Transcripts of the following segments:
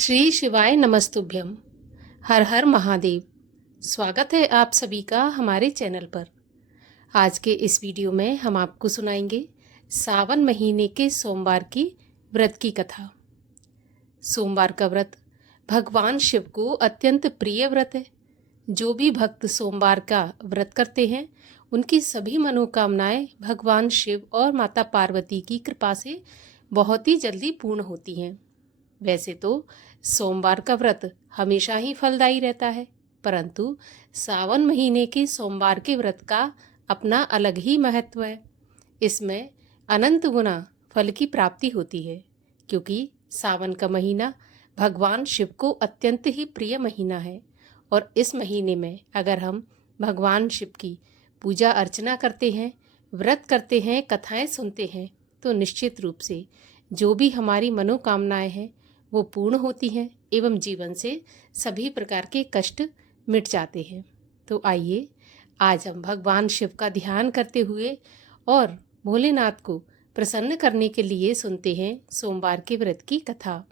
श्री शिवाय नमस्तुभ्यम। हर हर महादेव। स्वागत है आप सभी का हमारे चैनल पर। आज के इस वीडियो में हम आपको सुनाएंगे सावन महीने के सोमवार की व्रत की कथा। सोमवार का व्रत भगवान शिव को अत्यंत प्रिय व्रत है। जो भी भक्त सोमवार का व्रत करते हैं उनकी सभी मनोकामनाएं भगवान शिव और माता पार्वती की कृपा से बहुत ही जल्दी पूर्ण होती हैं। वैसे तो सोमवार का व्रत हमेशा ही फलदायी रहता है, परंतु सावन महीने के सोमवार के व्रत का अपना अलग ही महत्व है। इसमें अनंत गुना फल की प्राप्ति होती है, क्योंकि सावन का महीना भगवान शिव को अत्यंत ही प्रिय महीना है। और इस महीने में अगर हम भगवान शिव की पूजा अर्चना करते हैं, व्रत करते हैं, कथाएं सुनते हैं, तो निश्चित रूप से जो भी हमारी मनोकामनाएं हैं वो पूर्ण होती हैं एवं जीवन से सभी प्रकार के कष्ट मिट जाते हैं। तो आइए आज हम भगवान शिव का ध्यान करते हुए और भोलेनाथ को प्रसन्न करने के लिए सुनते हैं सोमवार के व्रत की कथा।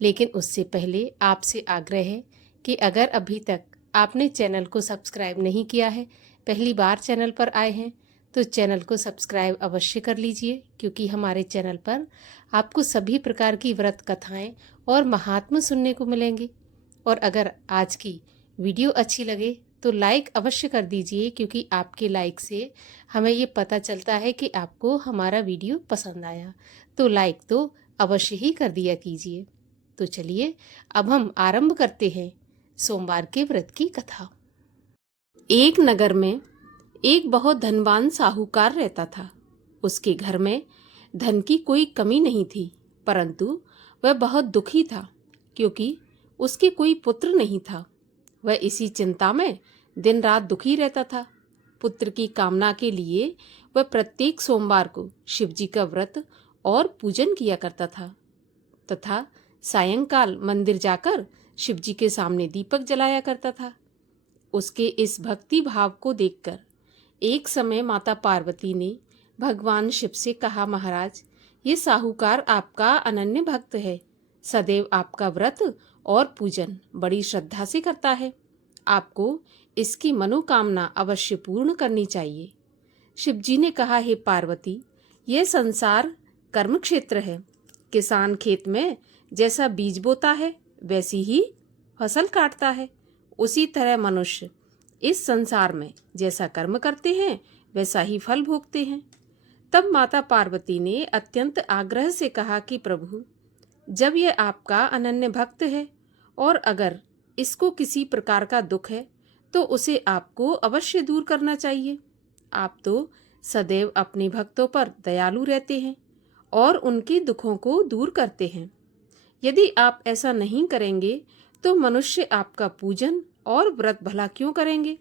लेकिन उससे पहले आपसे आग्रह है कि अगर अभी तक आपने चैनल को सब्सक्राइब नहीं किया है, पहली बार चैनल पर आए हैं, तो चैनल को सब्सक्राइब अवश्य कर लीजिए, क्योंकि हमारे चैनल पर आपको सभी प्रकार की व्रत कथाएं और महात्म सुनने को मिलेंगे। और अगर आज की वीडियो अच्छी लगे तो लाइक अवश्य कर दीजिए, क्योंकि आपके लाइक से हमें ये पता चलता है कि आपको हमारा वीडियो पसंद आया। तो लाइक तो अवश्य ही कर दिया कीजिए। तो चलिए अब हम आरंभ करते हैं सोमवार के व्रत की कथा। एक नगर में एक बहुत धनवान साहूकार रहता था। उसके घर में धन की कोई कमी नहीं थी, परंतु वह बहुत दुखी था, क्योंकि उसके कोई पुत्र नहीं था। वह इसी चिंता में दिन रात दुखी रहता था। पुत्र की कामना के लिए वह प्रत्येक सोमवार को शिवजी का व्रत और पूजन किया करता था, तथा सायंकाल मंदिर जाकर शिवजी के सामने दीपक जलाया करता था। उसके इस भक्ति भाव को देखकर एक समय माता पार्वती ने भगवान शिव से कहा, महाराज, ये साहूकार आपका अनन्य भक्त है, सदैव आपका व्रत और पूजन बड़ी श्रद्धा से करता है। आपको इसकी मनोकामना अवश्य पूर्ण करनी चाहिए। शिवजी ने कहा, हे पार्वती, यह संसार कर्म क्षेत्र है। किसान खेत में जैसा बीज बोता है वैसी ही फसल काटता है, उसी तरह मनुष्य इस संसार में जैसा कर्म करते हैं वैसा ही फल भोगते हैं। तब माता पार्वती ने अत्यंत आग्रह से कहा कि प्रभु, जब यह आपका अनन्य भक्त है और अगर इसको किसी प्रकार का दुख है तो उसे आपको अवश्य दूर करना चाहिए। आप तो सदैव अपने भक्तों पर दयालु रहते हैं और उनके दुखों को दूर करते हैं। यदि आप ऐसा नहीं करेंगे तो मनुष्य आपका पूजन और व्रत भला क्यों करेंगे।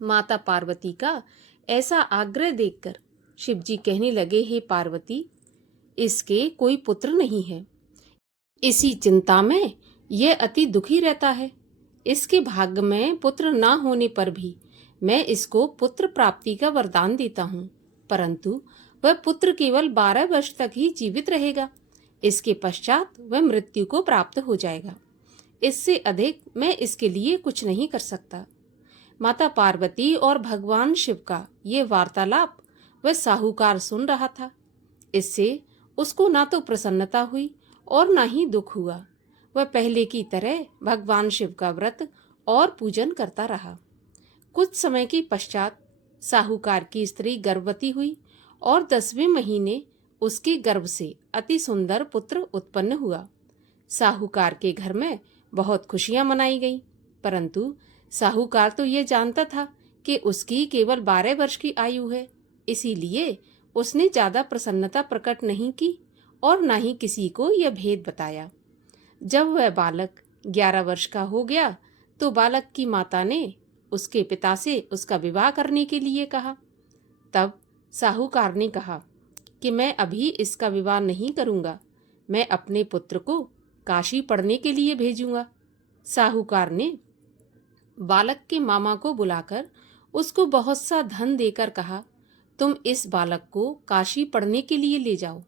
माता पार्वती का ऐसा आग्रह देखकर शिवजी कहने लगे, हे पार्वती, इसके कोई पुत्र नहीं है। इसी चिंता में यह अति दुखी रहता है। इसके भाग्य में पुत्र ना होने पर भी मैं इसको पुत्र प्राप्ति का वरदान देता हूँ, परंतु वह पुत्र केवल 12 वर्ष तक ही जीवित रहेगा। इसके पश्चात वह मृत्यु को प्राप्त हो जाएगा। इससे अधिक मैं इसके लिए कुछ नहीं कर सकता। माता पार्वती और भगवान शिव का ये वार्तालाप वह साहूकार सुन रहा था। इससे उसको ना तो प्रसन्नता हुई और ना ही दुख हुआ। वह पहले की तरह भगवान शिव का व्रत और पूजन करता रहा। कुछ समय के पश्चात साहूकार की स्त्री गर्भवती हुई और 10वें महीने उसके गर्भ से अति सुंदर पुत्र उत्पन्न हुआ। साहूकार के घर में बहुत खुशियां मनाई गईं, परंतु साहूकार तो ये जानता था कि उसकी केवल 12 वर्ष की आयु है, इसीलिए उसने ज्यादा प्रसन्नता प्रकट नहीं की और ना ही किसी को यह भेद बताया। जब वह बालक 11 वर्ष का हो गया तो बालक की माता ने उसके पिता से उसका विवाह करने के लिए कहा। तब साहूकार ने कहा कि मैं अभी इसका विवाह नहीं करूंगा, मैं अपने पुत्र को काशी पढ़ने के लिए भेजूंगा। साहूकार ने बालक के मामा को बुलाकर उसको बहुत सा धन देकर कहा, तुम इस बालक को काशी पढ़ने के लिए ले जाओ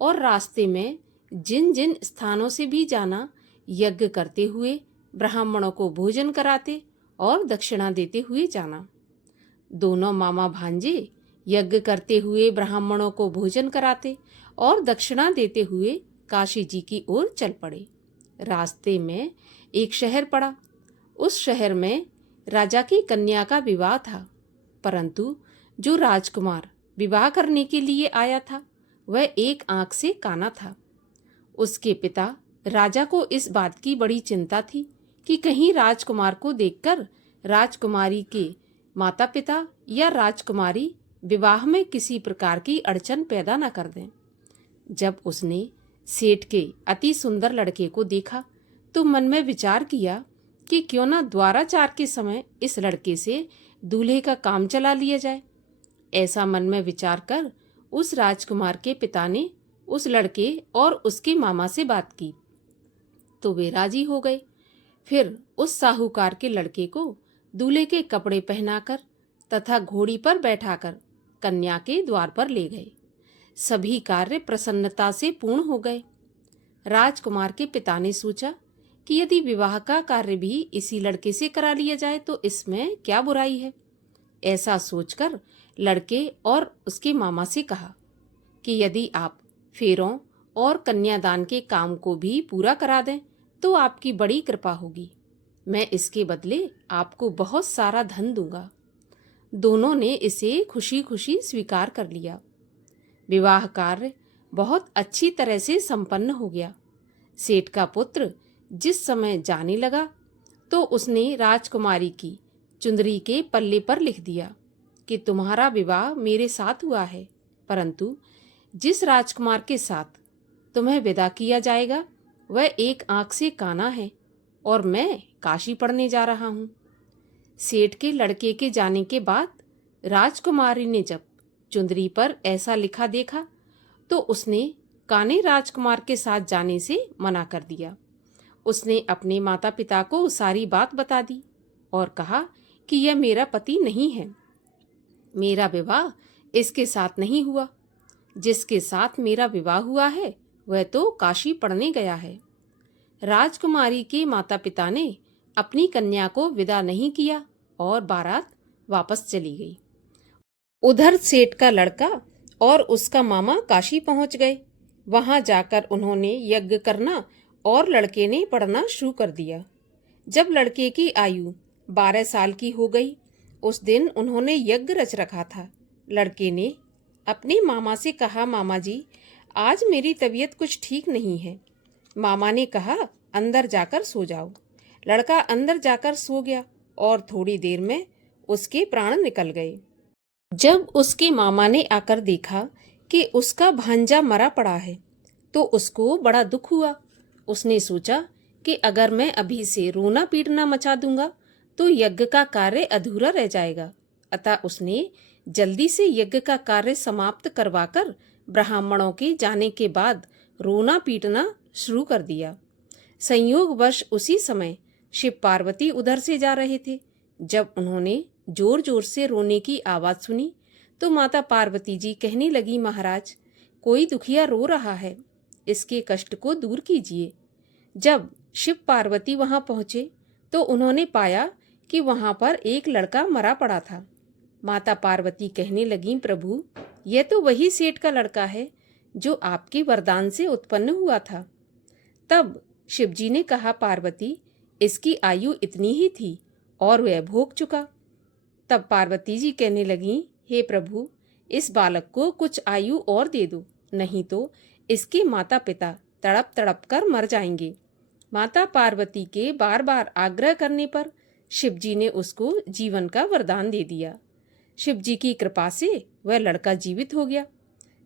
और रास्ते में जिन जिन स्थानों से भी जाना, यज्ञ करते हुए ब्राह्मणों को भोजन कराते और दक्षिणा देते हुए जाना। दोनों मामा भांजे यज्ञ करते हुए ब्राह्मणों को भोजन कराते और दक्षिणा देते हुए काशी जी की ओर चल पड़े। रास्ते में एक शहर पड़ा। उस शहर में राजा की कन्या का विवाह था, परंतु जो राजकुमार विवाह करने के लिए आया था वह एक आंख से काना था। उसके पिता राजा को इस बात की बड़ी चिंता थी कि कहीं राजकुमार को देखकर राजकुमारी के माता पिता या राजकुमारी विवाह में किसी प्रकार की अड़चन पैदा न कर दें। जब उसने सेठ के अति सुंदर लड़के को देखा तो मन में विचार किया कि क्यों न द्वाराचार के समय इस लड़के से दूल्हे का काम चला लिया जाए। ऐसा मन में विचार कर उस राजकुमार के पिता ने उस लड़के और उसके मामा से बात की तो वे राजी हो गए। फिर उस साहूकार के लड़के को दूल्हे के कपड़े पहनाकर तथा घोड़ी पर बैठाकर कन्या के द्वार पर ले गए। सभी कार्य प्रसन्नता से पूर्ण हो गए। राजकुमार के पिता ने सोचा कि यदि विवाह का कार्य भी इसी लड़के से करा लिया जाए तो इसमें क्या बुराई है। ऐसा सोचकर लड़के और उसके मामा से कहा कि यदि आप फेरों और कन्यादान के काम को भी पूरा करा दें तो आपकी बड़ी कृपा होगी। मैं इसके बदले आपको बहुत सारा धन दूंगा। दोनों ने इसे खुशी खुशी स्वीकार कर लिया। विवाह कार्य बहुत अच्छी तरह से संपन्न हो गया। सेठ का पुत्र जिस समय जाने लगा तो उसने राजकुमारी की चुंदरी के पल्ले पर लिख दिया कि तुम्हारा विवाह मेरे साथ हुआ है, परंतु जिस राजकुमार के साथ तुम्हें विदा किया जाएगा वह एक आंख से काना है और मैं काशी पढ़ने जा रहा हूँ। सेठ के लड़के के जाने के बाद राजकुमारी ने जब चुंदरी पर ऐसा लिखा देखा तो उसने काने राजकुमार के साथ जाने से मना कर दिया। उसने अपने माता पिता को सारी बात बता दी और कहा कि यह मेरा पति नहीं है, मेरा विवाह इसके साथ नहीं हुआ। जिसके साथ मेरा विवाह हुआ है वह तो काशी पढ़ने गया है। राजकुमारी के माता पिता ने अपनी कन्या को विदा नहीं किया और बारात वापस चली गई। उधर सेठ का लड़का और उसका मामा काशी पहुंच गए। वहां जाकर उन्होंने यज्ञ करना और लड़के ने पढ़ना शुरू कर दिया। जब लड़के की आयु 12 साल की हो गई, उस दिन उन्होंने यज्ञ रच रखा था। लड़के ने अपने मामा से कहा, मामा जी, आज मेरी तबीयत कुछ ठीक नहीं है। मामा ने कहा, अंदर जाकर सो जाओ। लड़का अंदर जाकर सो गया और थोड़ी देर में उसके प्राण निकल गए। जब उसके मामा ने आकर देखा कि उसका भांजा मरा पड़ा है तो उसको बड़ा दुख हुआ। उसने सोचा कि अगर मैं अभी से रोना पीटना मचा दूंगा तो यज्ञ का कार्य अधूरा रह जाएगा। अतः उसने जल्दी से यज्ञ का कार्य समाप्त करवाकर ब्राह्मणों के जाने के बाद रोना पीटना शुरू कर दिया। संयोगवश उसी समय शिव पार्वती उधर से जा रहे थे। जब उन्होंने जोर जोर से रोने की आवाज सुनी तो माता पार्वती जी कहने लगी, महाराज, कोई दुखिया रो रहा है, इसके कष्ट को दूर कीजिए। जब शिव पार्वती वहां पहुंचे तो उन्होंने पाया कि वहां पर एक लड़का मरा पड़ा था। माता पार्वती कहने लगी, प्रभु, यह तो वही सेठ का लड़का है जो आपके वरदान से उत्पन्न हुआ था। तब शिवजी ने कहा, पार्वती, इसकी आयु इतनी ही थी और वह भोग चुका। तब पार्वती जी कहने लगी, हे प्रभु, इस बालक को कुछ आयु और दे दो, नहीं तो इसके माता पिता तड़प तड़प कर मर जाएंगे। माता पार्वती के बार बार आग्रह करने पर शिवजी ने उसको जीवन का वरदान दे दिया। शिवजी की कृपा से वह लड़का जीवित हो गया।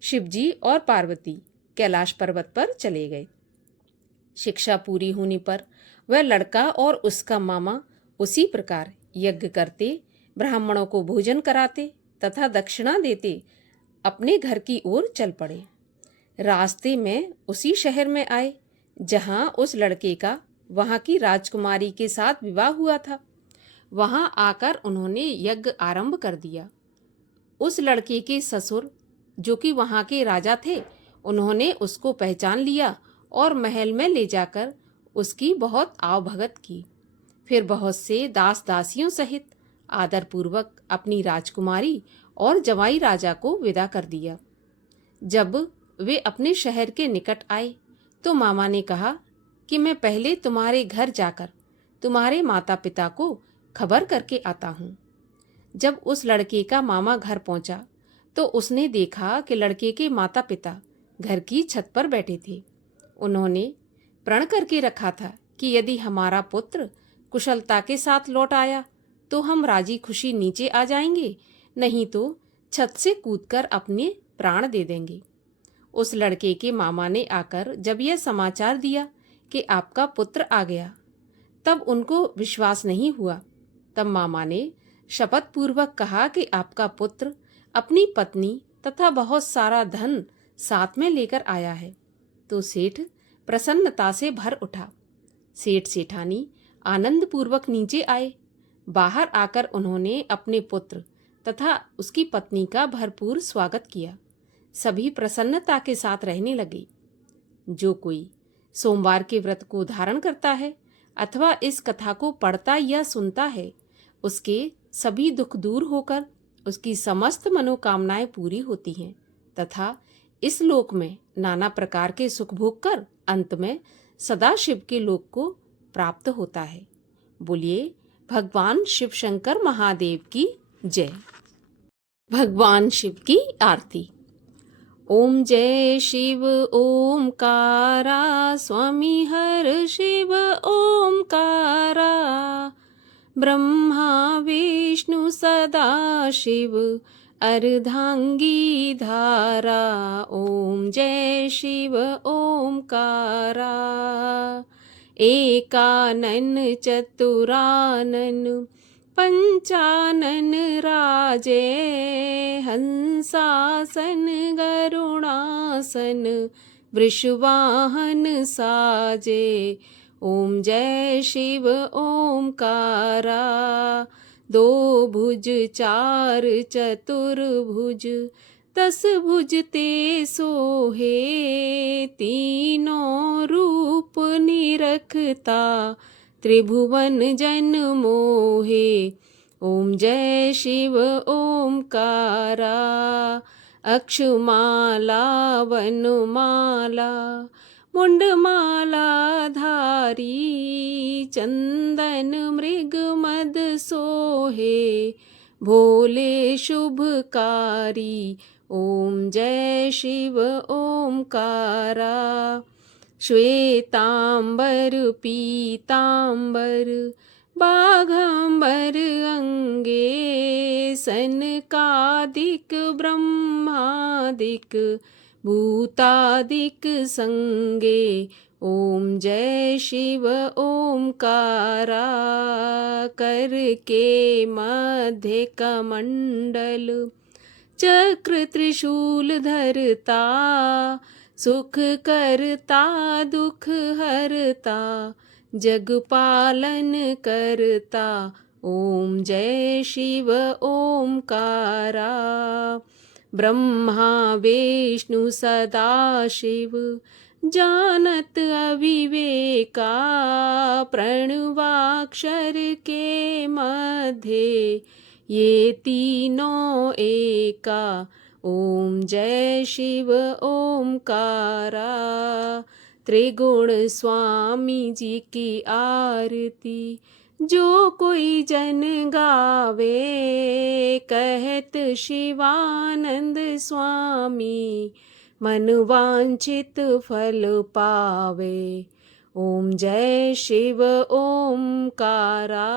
शिवजी और पार्वती कैलाश पर्वत पर चले गए। शिक्षा पूरी होने पर वह लड़का और उसका मामा उसी प्रकार यज्ञ करते, ब्राह्मणों को भोजन कराते तथा दक्षिणा देते अपने घर की ओर चल पड़े। रास्ते में उसी शहर में आए जहां उस लड़के का वहां की राजकुमारी के साथ विवाह हुआ था। वहां आकर उन्होंने यज्ञ आरंभ कर दिया। उस लड़के के ससुर, जो कि वहां के राजा थे, उन्होंने उसको पहचान लिया और महल में ले जाकर उसकी बहुत आवभगत की। फिर बहुत से दास दासियों सहित आदरपूर्वक अपनी राजकुमारी और जवाई राजा को विदा कर दिया। जब वे अपने शहर के निकट आए तो मामा ने कहा कि मैं पहले तुम्हारे घर जाकर तुम्हारे माता पिता को खबर करके आता हूँ। जब उस लड़के का मामा घर पहुंचा तो उसने देखा कि लड़के के माता पिता घर की छत पर बैठे थे। उन्होंने प्रण करके रखा था कि यदि हमारा पुत्र कुशलता के साथ लौट आया तो हम राजी खुशी नीचे आ जाएंगे, नहीं तो छत से कूदकर अपने प्राण दे देंगे। उस लड़के के मामा ने आकर जब यह समाचार दिया कि आपका पुत्र आ गया, तब उनको विश्वास नहीं हुआ। तब मामा ने शपथ पूर्वक कहा कि आपका पुत्र अपनी पत्नी तथा बहुत सारा धन साथ में लेकर आया है। तो सेठ प्रसन्नता से भर उठा। सेठ सेठानी आनंद पूर्वक नीचे आए। बाहर आकर उन्होंने अपने पुत्र तथा उसकी पत्नी का भरपूर स्वागत किया। सभी प्रसन्नता के साथ रहने लगे। जो कोई सोमवार के व्रत को धारण करता है अथवा इस कथा को पढ़ता या सुनता है, उसके सभी दुख दूर होकर उसकी समस्त मनोकामनाएं पूरी होती हैं तथा इस लोक में नाना प्रकार के सुख भोग कर अंत में सदाशिव के लोक को प्राप्त होता है। बोलिए भगवान शिव शंकर महादेव की जय। भगवान शिव की आरती। ओम जय शिव ओमकारा, स्वामी हर शिव ओमकारा। ब्रह्मा विष्णु सदा शिव, अर्धांगी धारा। ओम जय शिव ओमकारा। एकानन चतुरानन, पंचानन राजे। हंसासन गरुणासन, वृषवाहन साजे। ओम जय शिव ओमकारा। दो भुज चार चतुर्भुज, 10 भुज ते सोहे। तीनों रूप निरखता, त्रिभुवन जन मोहे। ओम जय शिव ओमकारा। अक्षमाला वनमाला, मुंडमाला धारी। चंदन मृग मद सोहे, भोले शुभकारी। ओम जय शिव ओमकारा। श्वेतांबर पीतांबर, बाघांबर अंगे। सनकादिक ब्रह्मादिक, भूतादिक संगे। ओम जय शिव ओमकारा। करके मध्य कमंडल, चक्र त्रिशूल धरता। सुख करता दुख हरता, जग पालन करता। ओम जय शिव ओमकारा। ब्रह्मा विष्णु सदा शिव, जानत अविवेका। प्रणवाक्षर के मध्य, ये तीनों एका। ओम जय शिव ओमकारा। त्रिगुण स्वामी जी की आरती, जो कोई जन गावे। कहत शिवानंद स्वामी, मन वांछित फल पावे। ओम जय शिव ओमकारा।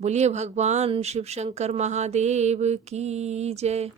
बोलिए भगवान शिव शंकर महादेव की जय।